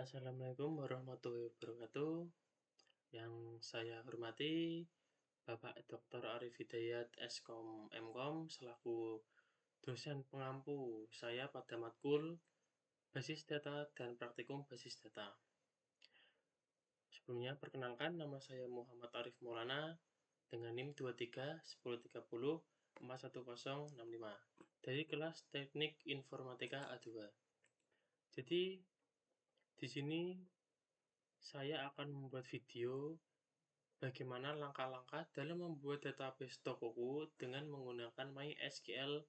Assalamualaikum warahmatullahi wabarakatuh. Yang saya hormati Bapak Dr. Arif Hidayat Skom Mkom selaku dosen pengampu saya pada matkul Basis Data dan Praktikum Basis Data. Sebelumnya perkenalkan, nama saya Muhammad Arif Maulana dengan NIM 23 1030 41065 dari kelas Teknik Informatika A2. Jadi di sini saya akan membuat video bagaimana langkah-langkah dalam membuat database Tokoku dengan menggunakan MySQL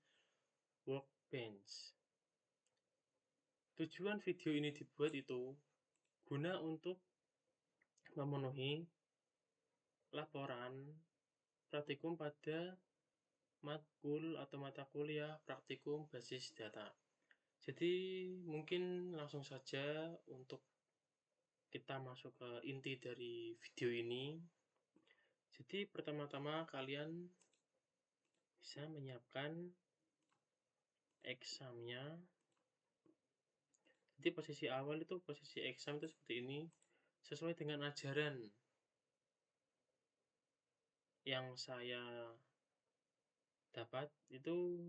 Workbench. Tujuan video ini dibuat itu guna untuk memenuhi laporan praktikum pada matkul atau mata kuliah praktikum basis data. Jadi mungkin langsung saja untuk kita masuk ke inti dari video ini. Jadi pertama-tama kalian bisa menyiapkan examnya. Jadi posisi awal itu posisi exam itu seperti ini, sesuai dengan ajaran yang saya dapat itu.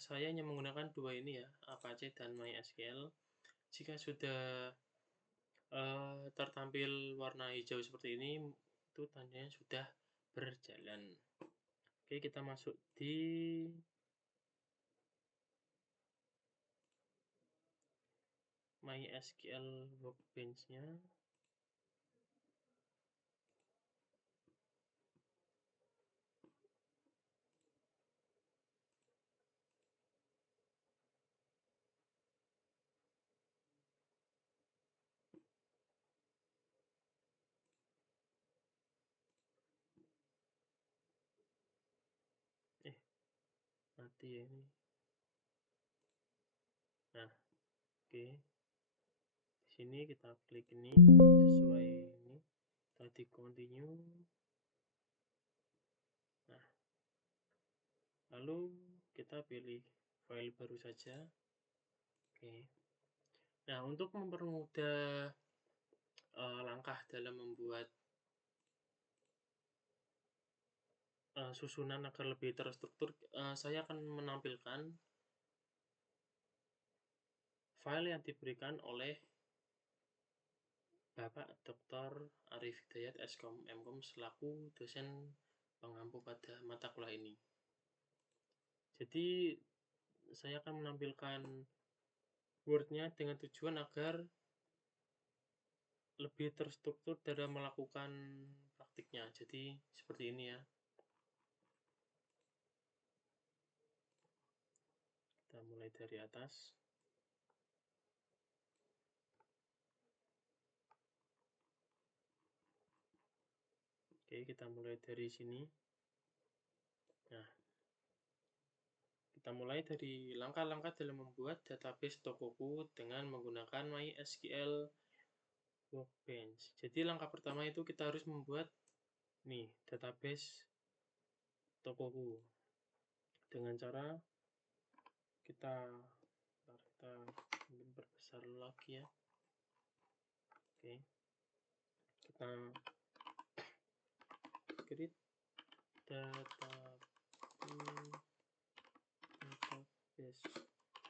Saya hanya menggunakan dua ini ya, Apache dan MySQL. Jika sudah tertampil warna hijau seperti ini, itu tandanya sudah berjalan. Oke, kita masuk di MySQL Workbench-nya. Mati ya ini. Nah, oke. Di sini kita klik ini sesuai ini. Tadi continue. Nah, lalu kita pilih file baru saja. Oke. Nah, untuk mempermudah langkah dalam membuat susunan agar lebih terstruktur, saya akan menampilkan file yang diberikan oleh Bapak Dr. Arif Hidayat Skom Mkom selaku dosen pengampu pada mata kuliah ini. Jadi saya akan menampilkan Word-nya dengan tujuan agar lebih terstruktur dalam melakukan praktiknya. Jadi seperti ini ya. Kita mulai dari atas. Oke, kita mulai dari sini. Nah, kita mulai dari langkah-langkah dalam membuat database Tokoku dengan menggunakan MySQL Workbench. Jadi langkah pertama itu kita harus membuat nih database Tokoku dengan cara kita mungkin perbesar lagi ya. Oke, kita create database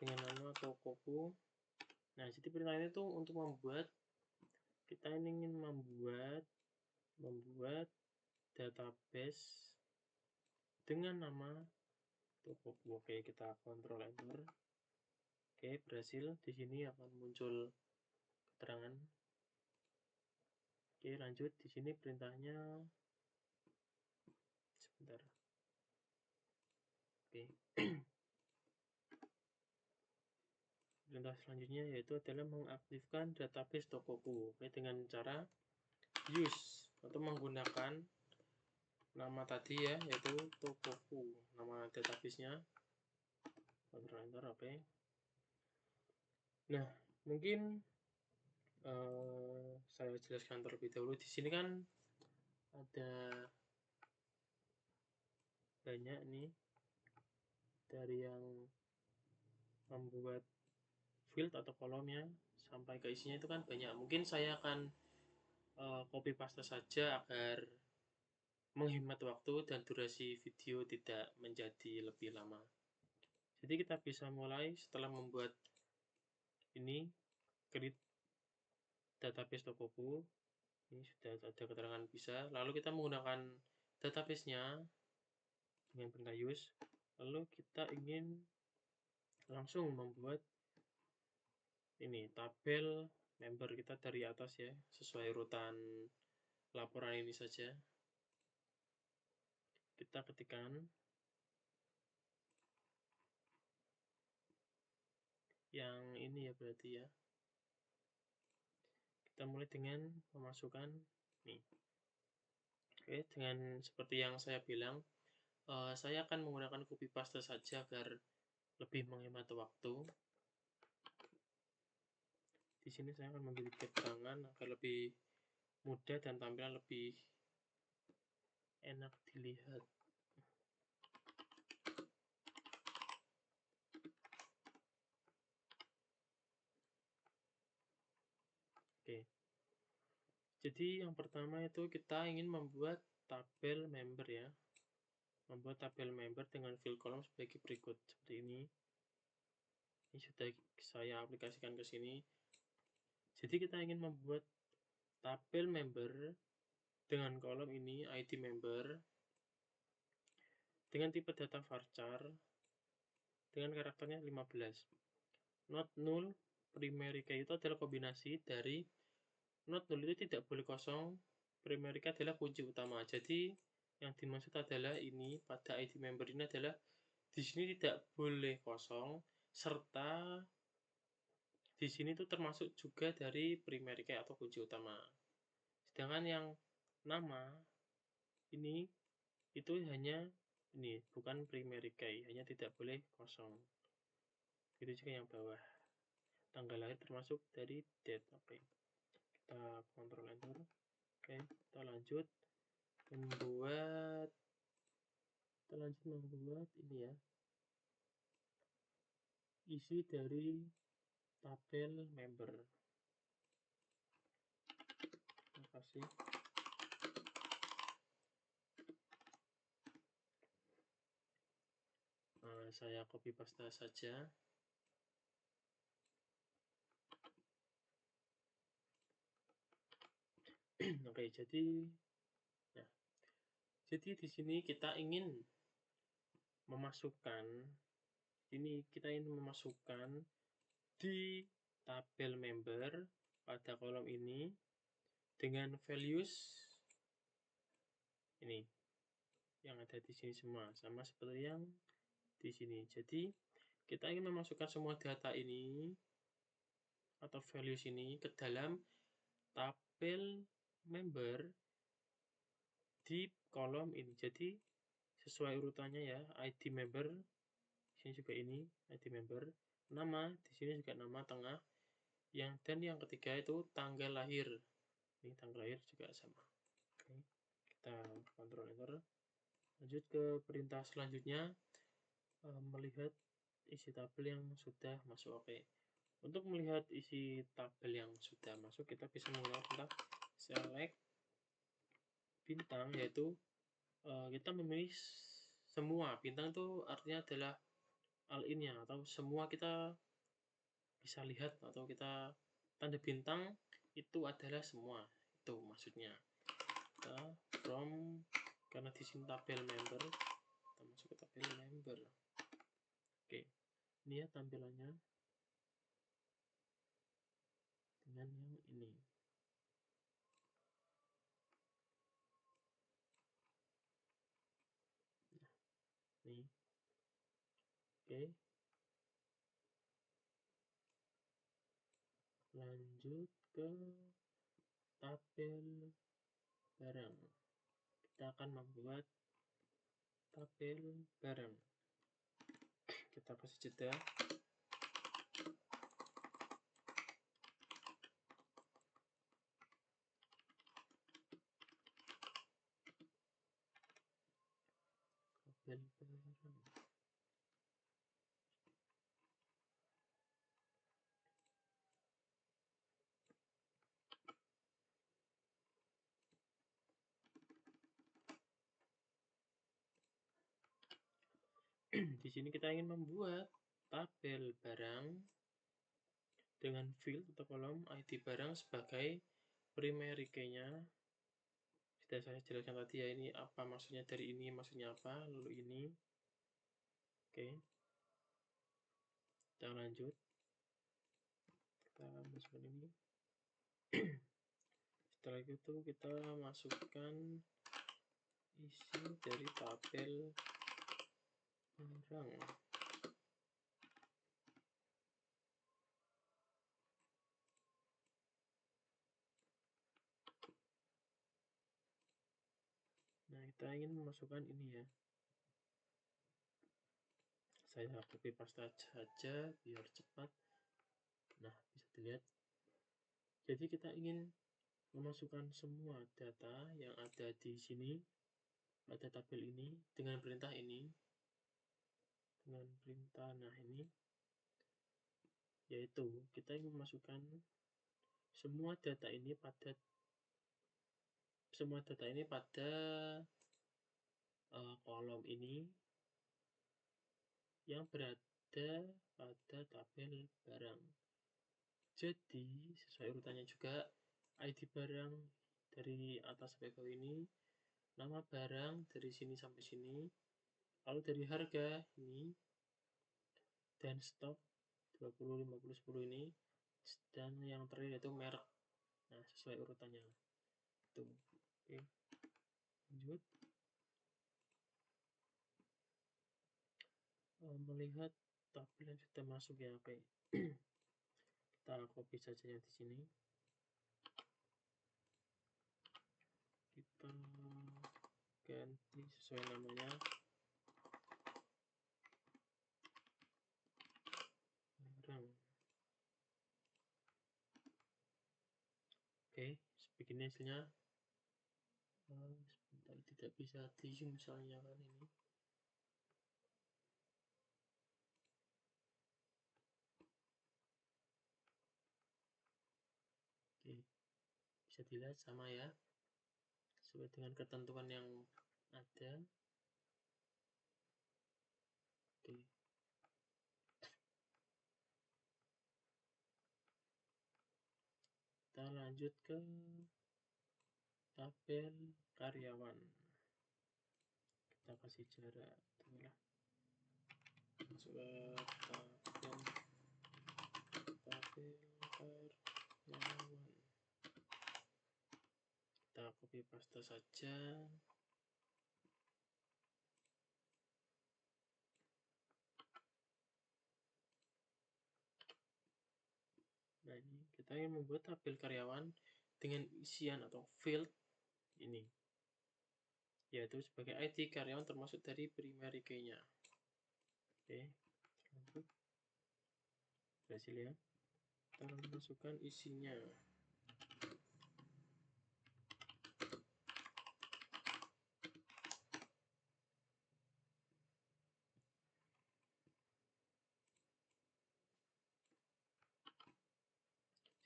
dengan nama Tokoku. Nah, jadi perintahnya itu untuk kita ingin membuat database dengan nama Tokoku. Oke, kita Ctrl Enter. Oke, berhasil. Di sini akan muncul keterangan. Oke, lanjut. Di sini perintahnya sebentar. Oke. Perintah selanjutnya yaitu adalah mengaktifkan database Tokoku. Oke, dengan cara use atau menggunakan nama tadi ya, yaitu Tokoku, nama database-nya. Ctrl Enter. Oke. Nah, mungkin saya jelaskan terlebih dahulu. Di sini kan ada banyak nih dari yang membuat field atau kolomnya. sampai ke isinya itu kan banyak. Mungkin saya akan copy paste saja agar menghemat waktu dan durasi video tidak menjadi lebih lama. Jadi kita bisa mulai setelah membuat ini create database Tokoku. Ini sudah ada keterangan bisa. Lalu kita menggunakan database-nya dengan perintah use. Lalu kita ingin langsung membuat ini tabel member kita dari atas ya, sesuai urutan laporan ini saja. Kita ketikkan yang ini ya berarti ya. Kita mulai dengan memasukkan nih. Oke, dengan seperti yang saya bilang, saya akan menggunakan copy paste saja agar lebih menghemat waktu. Di sini saya akan memilih keterangan agar lebih mudah dan tampilan lebih enak dilihat. Oke. Jadi yang pertama itu kita ingin membuat tabel member ya. Membuat tabel member dengan fill column sebagai berikut. Seperti ini. Ini sudah saya aplikasikan ke sini. Jadi kita ingin membuat tabel member dengan kolom ini ID member dengan tipe data varchar dengan karakternya 15. Not null primary key itu adalah kombinasi dari not null itu tidak boleh kosong, primary key adalah kunci utama. Jadi yang dimaksud adalah ini pada ID member ini adalah di sini tidak boleh kosong serta di sini tuh termasuk juga dari primary key atau kunci utama. Sedangkan yang nama ini itu hanya ini bukan primary key, hanya tidak boleh kosong. Itu juga yang bawah. Tanggal lahir termasuk dari date. Oke. Kita kontrol enter. Oke, kita lanjut membuat ini ya. Isi dari tabel member. Terima kasih. Saya copy paste saja. Oke, jadi di sini kita ingin memasukkan di tabel member pada kolom ini dengan values ini yang ada di sini semua sama seperti yang di sini. Jadi kita ingin memasukkan semua data ini atau values ini ke dalam tabel member di kolom ini. Jadi sesuai urutannya ya, ID member, di sini juga ini ID member, nama, di sini juga nama tengah, dan yang ketiga itu tanggal lahir. Ini tanggal lahir juga sama. Oke, kita kontrol enter. Lanjut ke perintah selanjutnya, melihat isi tabel yang sudah masuk. Oke, untuk melihat isi tabel yang sudah masuk, kita bisa menggunakan perintah select bintang, yaitu kita memilih semua. Bintang itu artinya adalah all in-nya atau semua kita bisa lihat, atau kita tanda bintang itu adalah semua. Itu maksudnya. Kita from, karena di sini tabel member, kita masuk ke tabel member. Oke, ini ya tampilannya dengan yang ini. Nah, nih. Oke. Lanjut ke tabel barang. Kita akan membuat tabel barang. Kita kasih jeda. Tabel barang. Di sini kita ingin membuat tabel barang dengan field atau kolom ID barang sebagai primary key-nya. Sudah saya jelaskan tadi ya, ini apa maksudnya dari ini, maksudnya apa, lalu ini. Oke. Kita lanjut. Kita masukkan ini. Setelah itu kita masukkan isi dari tabel barang. Nah, kita ingin memasukkan ini ya. Saya copy paste saja biar cepat. Nah, bisa dilihat. Jadi kita ingin memasukkan semua data yang ada di sini pada tabel ini dengan perintah ini. Dengan perintah nah ini, yaitu kita ingin memasukkan semua data ini pada kolom ini yang berada pada tabel barang. Jadi sesuai urutannya juga, ID barang dari atas sampai bawah ini, nama barang dari sini sampai sini, lalu dari harga ini, dan stok 20, 50, 10 ini, dan yang terakhir yaitu merek. Nah, sesuai urutannya. Itu. Oke. Lanjut. Melihat tabel yang sudah masuk ya, oke. Kita copy saja yang di sini. Kita ganti sesuai namanya. Barang. Oke, begini hasilnya. Sebentar, tidak bisa di zoom misalnya kan ini. Oke, bisa dilihat sama ya, sesuai dengan ketentuan yang ada. Oke, kita lanjut ke tabel karyawan. Kita kasih jarak itulah, masuk ke tabel karyawan. Kita copy paste saja. Nah, ini kita ingin membuat tabel karyawan dengan isian atau field ini, yaitu sebagai ID karyawan termasuk dari primary key-nya. Oke, lanjut. Berhasil ya. Kita masukkan isinya.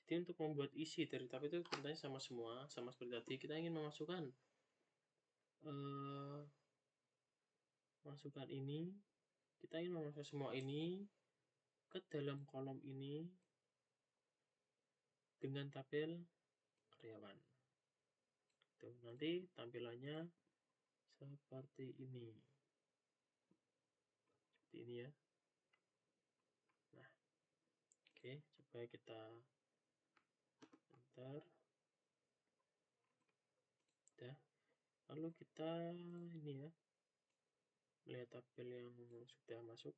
Jadi untuk membuat isi dari tab itu perintahnya sama semua, sama seperti tadi. Kita ingin memasukkan masukkan ini, kita ingin memasukkan semua ini ke dalam kolom ini dengan tabel karyawan. Tuh, nanti tampilannya seperti ini. Seperti ini ya. Nah, oke, coba kita enter. Udah. Lalu kita ini ya, melihat tabel yang sudah masuk.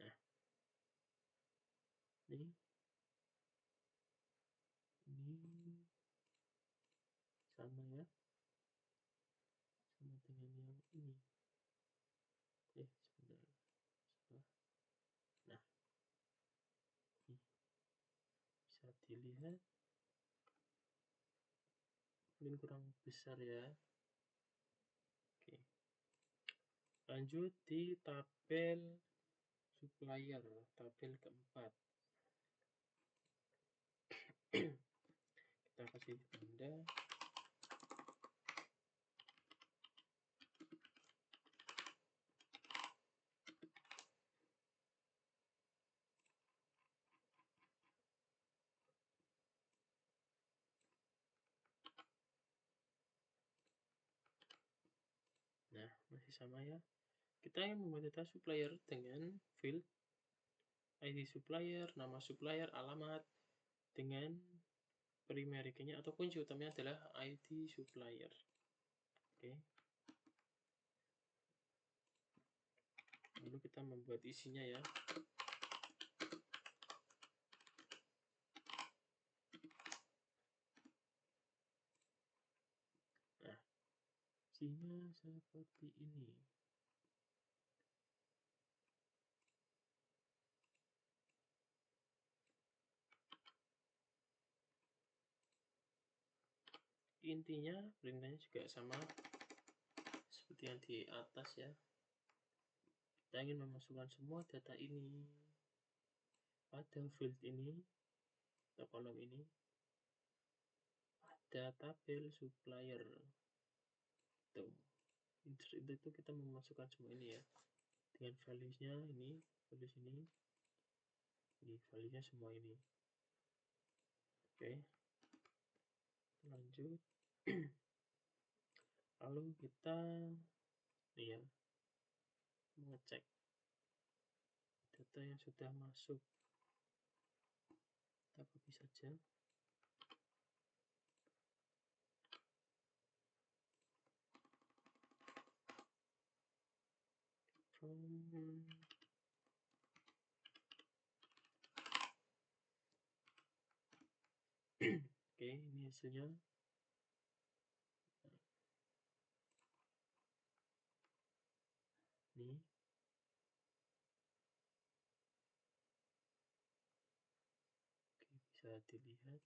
Nah, ini sama ya, sama dengan yang ini. Sebentar. Nah, ini bisa dilihat, mungkin kurang besar ya. Oke, Lanjut di tabel supplier, tabel keempat. Kita kasih tanda. Nah, masih sama ya. Kita yang membuat data supplier dengan field ID supplier, nama supplier, alamat, dengan primary key-nya atau kunci utamanya adalah ID supplier. Oke. Lalu kita membuat isinya ya. Nah, isinya seperti ini. Intinya perintahnya juga sama seperti yang di atas ya. Kita ingin memasukkan semua data ini pada field ini atau kolom ini pada tabel supplier. Tuh, insert itu kita memasukkan semua ini ya, dengan values-nya ini, values ini values-nya semua ini. Oke, lanjut. Lalu kita ya mengecek data yang sudah masuk. Kita copy saja. Oke, ini hasilnya. Nih. Oke, bisa dilihat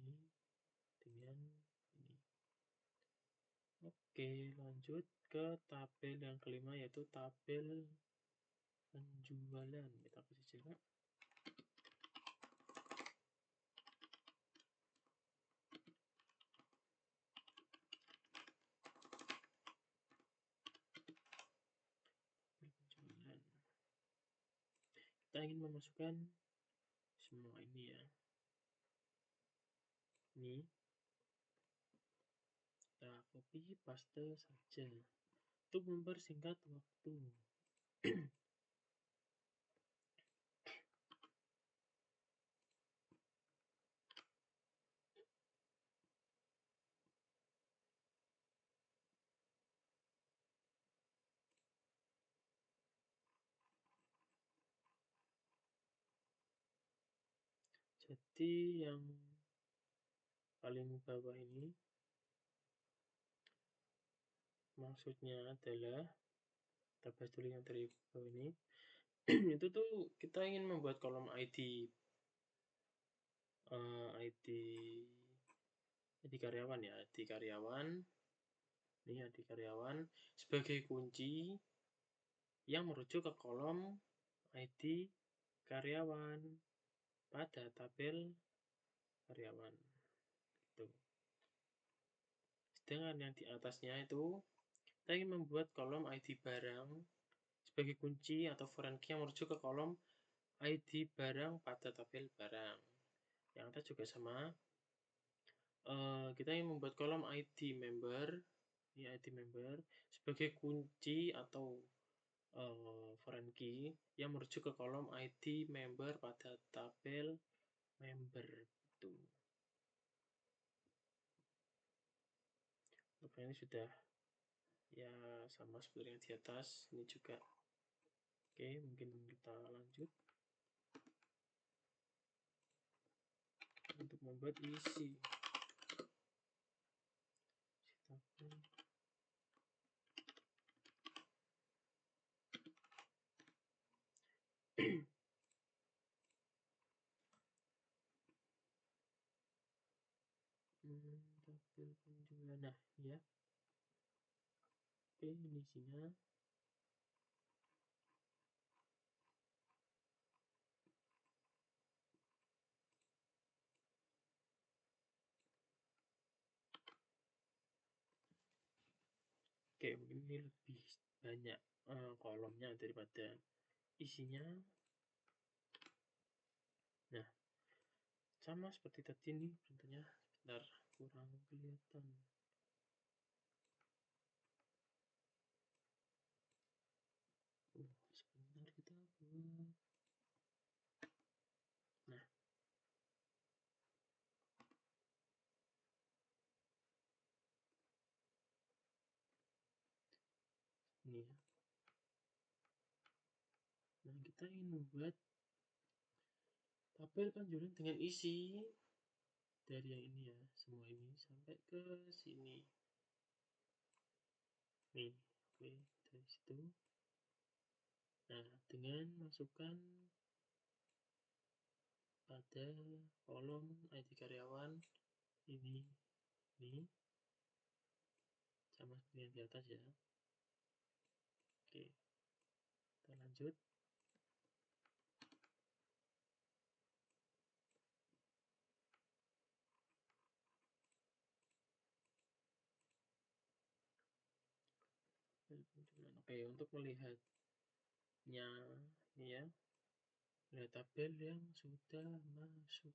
ini dengan ini. Oke, lanjut ke tabel yang kelima, yaitu tabel penjualan. Kita kasih coba. Penjualan. Kita ingin memasukkan semua ini ya. Ini kita copy paste saja untuk mempersingkat waktu. Jadi yang paling bawah ini maksudnya adalah, kita bahas dulu yang dari bawah ini. Itu tuh kita ingin membuat kolom ID karyawan ya, ID karyawan. Ini ID karyawan sebagai kunci yang merujuk ke kolom ID karyawan pada tabel karyawan. Tuh. Sedangkan yang di atasnya itu kita ingin membuat kolom ID barang sebagai kunci atau foreign key yang merujuk ke kolom ID barang pada tabel barang. Yang atas juga sama. Kita ingin membuat kolom ID member, ini ID member sebagai kunci atau foreign key yang merujuk ke kolom ID member pada tabel member itu. Oke, ini sudah ya sama seperti yang di atas. Ini juga. Oke, mungkin kita lanjut untuk membuat isi. Tabel penjualan. Nah, ya. Oke, ini isinya. Oke, ini lebih banyak kolomnya daripada isinya. Nah, sama seperti tadi nih contohnya. Bentar, kurang kelihatan. Sebentar kita buat. Nah, ini ya. Nah, kita ingin membuat tabel penjualan dengan isi dari yang ini ya, semua ini sampai ke sini. Nih, oke, dari situ. Nah, dengan masukkan pada kolom ID karyawan ini sama seperti yang di atas ya. Oke, kita lanjut. Oke, untuk melihatnya ini ya, lihat tabel yang sudah masuk.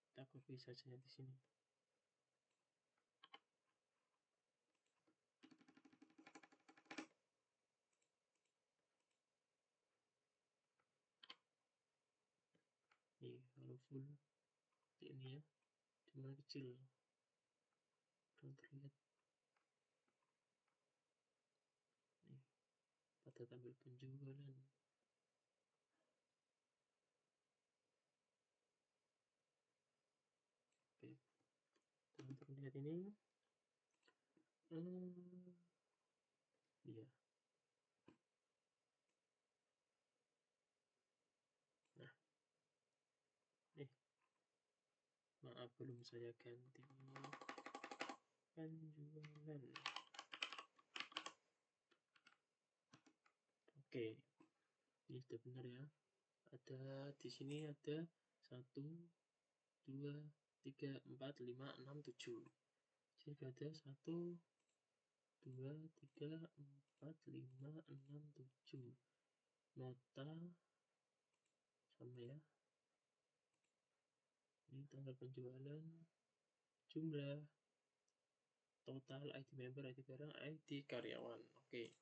Kita copy saja di sini. Nih, kalau full seperti ini ya, cuma kecil, belum terlihat. Nih, pada tabel penjualan. Oke, untuk melihat ini, iya. Nah, nih, maaf belum saya ganti penjualan. Oke, ini sudah benar ya. Ada di sini ada 1, 2, 3, 4, 5, 6, 7. Jadi ada 1, 2, 3, 4, 5, 6, 7. Nota sama ya. Ini tanggal penjualan, jumlah, total, ID member, ID barang, ID karyawan. Oke.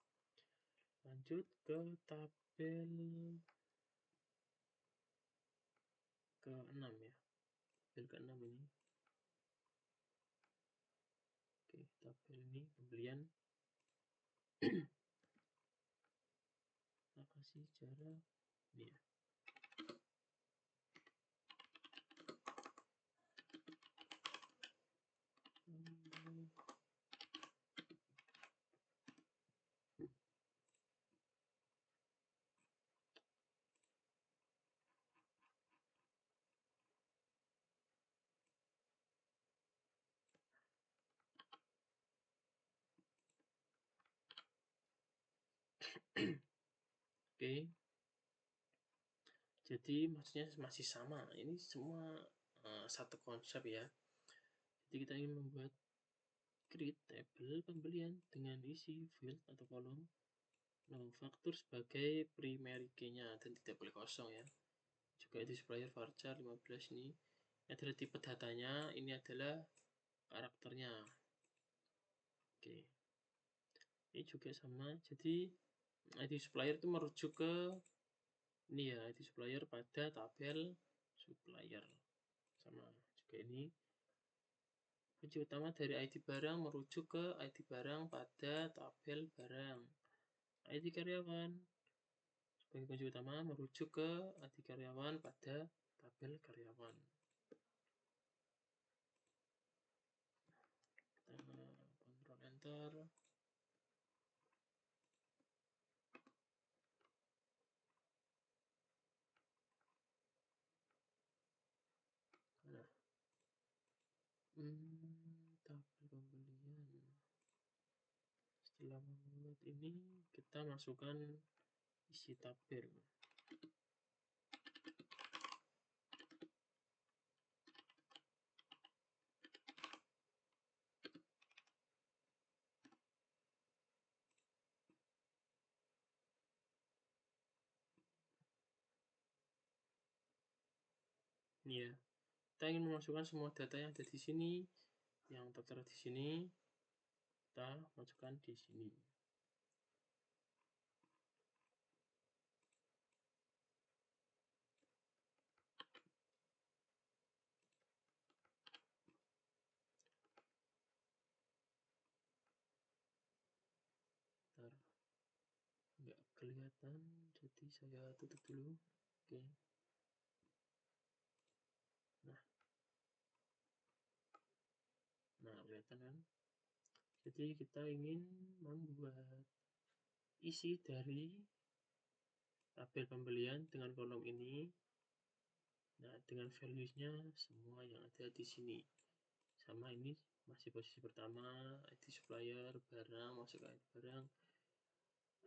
Lanjut ke tabel ke-6 ya. Tabel ke-6 ini. Oke, tabel ini pembelian. Kita kasih jarak ini ya. Oke. Jadi maksudnya masih sama. Ini semua satu konsep ya. Jadi kita ingin membuat create table pembelian dengan isi field atau kolom manufaktur sebagai primary key-nya dan tidak boleh kosong ya. Juga itu supplier varchar 15 ini adalah tipe datanya, ini adalah karakternya. Oke. Ini juga sama. Jadi ID supplier itu merujuk ke ini ya, ID supplier pada tabel supplier. Sama juga ini. Kunci utama dari ID barang merujuk ke ID barang pada tabel barang. ID karyawan sebagai kunci utama merujuk ke ID karyawan pada tabel karyawan. Kita kontrol enter. Nah, tabel pembelian. setelah membuat ini, kita masukkan isi tabel. Ini ya, kita ingin memasukkan semua data yang ada di sini, yang tertera di sini, kita masukkan di sini. Bentar, nggak kelihatan, jadi saya tutup dulu. Oke. Nah, kelihatan kan? Jadi kita ingin membuat isi dari tabel pembelian dengan kolom ini. Nah, dengan values-nya semua yang ada di sini. Sama ini masih posisi pertama, ID supplier, barang, masuk ke ID barang.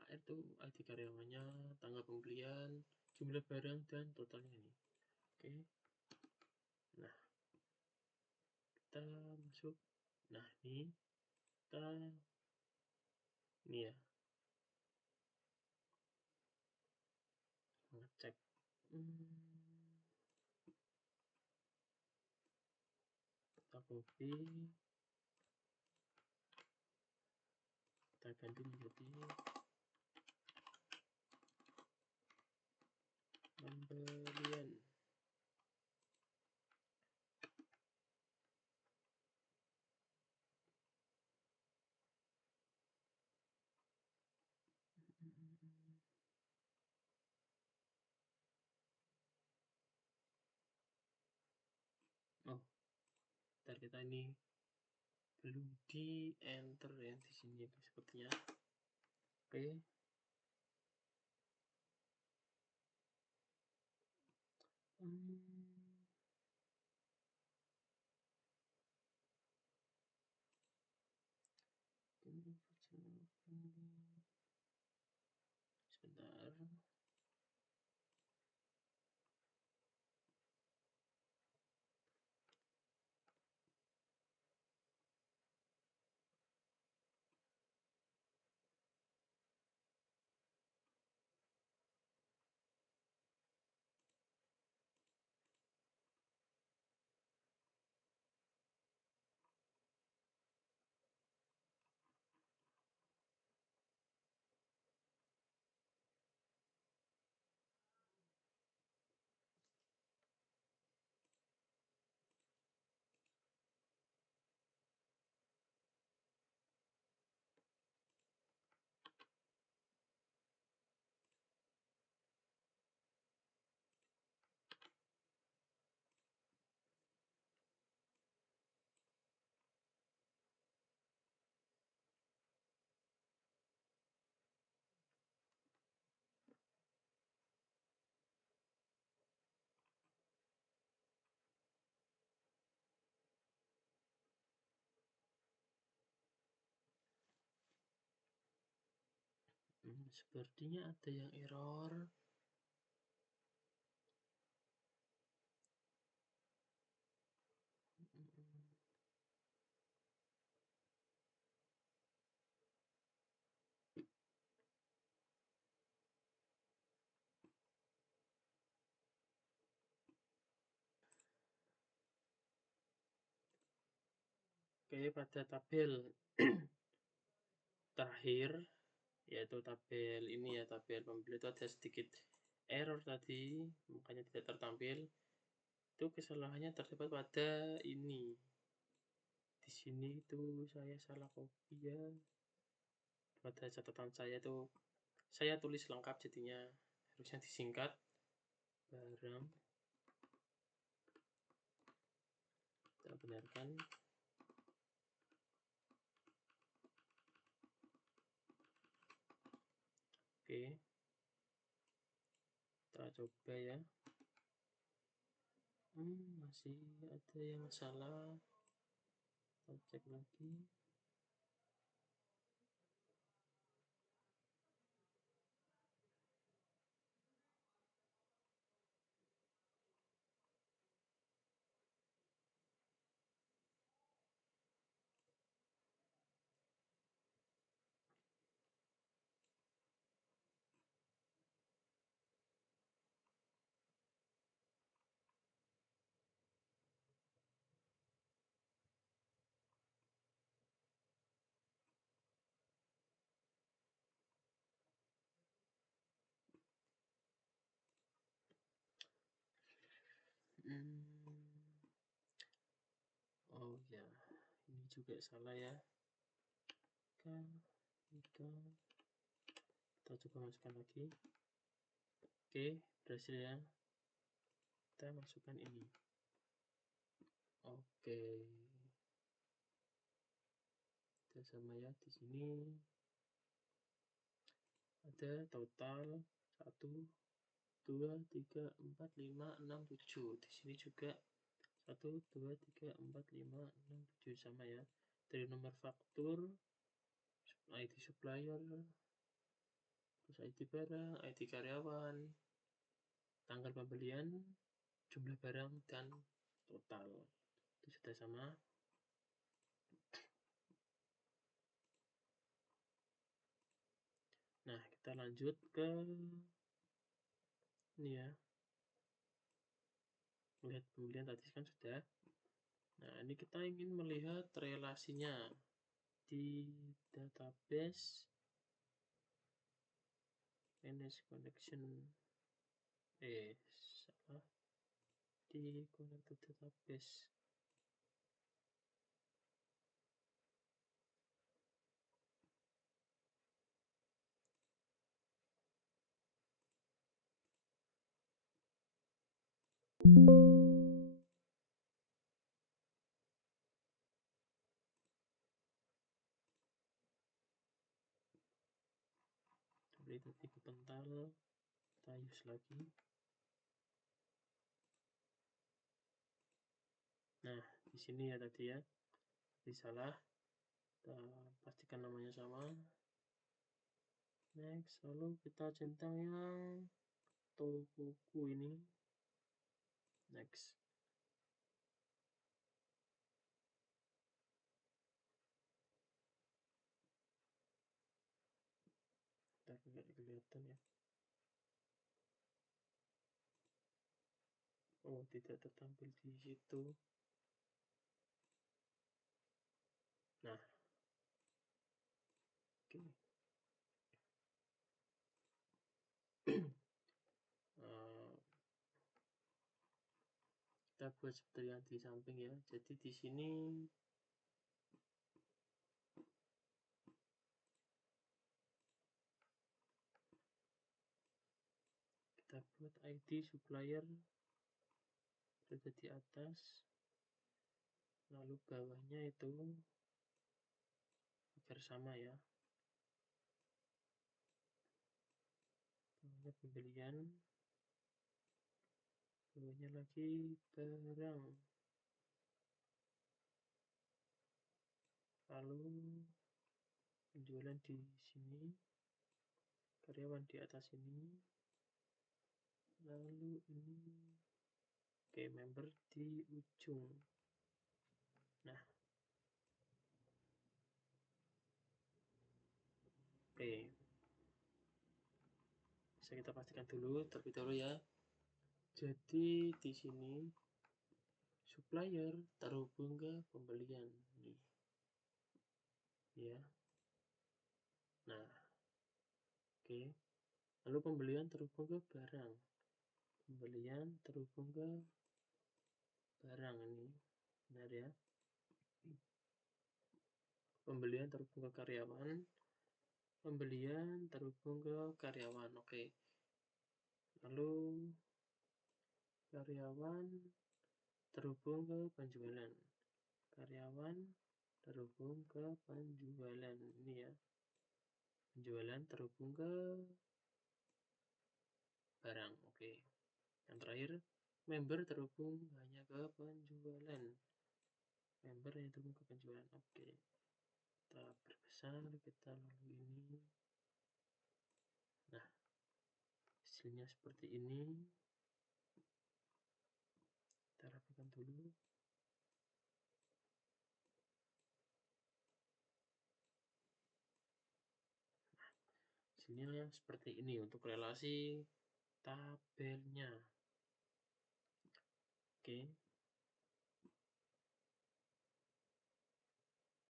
Itu ID karyawannya, tanggal pembelian, jumlah barang, dan totalnya ini. Oke. Nah, kita masuk. Nah, ini kita ini ya. Ngecek. Kita copy. Kita ganti menjadi pembelian. Oh, ntar kita ini belum di enter yang di sini sepertinya. Oke. Sebentar. Sepertinya ada yang error. Oke, pada tabel terakhir, yaitu tabel ini ya, tabel pembeli itu ada sedikit error tadi, makanya tidak tertampil. Itu kesalahannya terdapat pada ini. Di sini itu saya salah copy ya. Pada catatan saya itu saya tulis lengkap, jadinya harusnya disingkat barang. Kita benarkan. Oke, kita coba ya. Masih ada yang salah. Kita cek lagi. ya, ini juga salah ya. Kan kita coba masukkan lagi. Oke, berhasil ya. Kita masukkan ini. Oke, kita sama ya. Di sini ada total 1, 2, 3, 4, 5, 6, 7. Di sini juga 1, 2, 3, 4, 5, 6, 7 sama ya. Dari nomor faktur, ID supplier, terus ID barang, ID karyawan, tanggal pembelian, jumlah barang, dan total. Itu sudah sama. Nah, kita lanjut ke ini ya. Lihat pembelian tadi kan sudah. Nah, ini kita ingin melihat relasinya di database manage connection. Salah. Di connect to database. Beli tadi kepental, kita use lagi. Nah, di sini ya tadi ya, tadi salah. Kita pastikan namanya sama. Next, lalu kita centang yang Tokuku ini. Next. Ntar nggak kelihatan ya. Oh, tidak tertampil di situ. Nah, oke. Kita buat seperti yang di samping ya. Jadi di sini kita buat ID supplier berada di atas, lalu bawahnya itu agar sama ya. Bawahnya pembelian, bawahnya lagi barang, lalu penjualan di sini, karyawan di atas ini, lalu ini oke, member di ujung. Nah, oke, bisa kita pastikan dulu terlebih dahulu ya. Jadi di sini supplier terhubung ke pembelian nih ya. Nah, oke, lalu pembelian terhubung ke barang, pembelian terhubung ke barang, ini benar ya. Pembelian terhubung ke karyawan, pembelian terhubung ke karyawan. Oke, lalu karyawan terhubung ke penjualan, karyawan terhubung ke penjualan, ini ya. Penjualan terhubung ke barang. Oke, yang terakhir member terhubung hanya ke penjualan, member yang terhubung ke penjualan. Oke, kita perbesar, kita lalu ini. Nah, hasilnya seperti ini. Kita rapikan dulu. Hasilnya seperti ini untuk relasi tabelnya. Oke.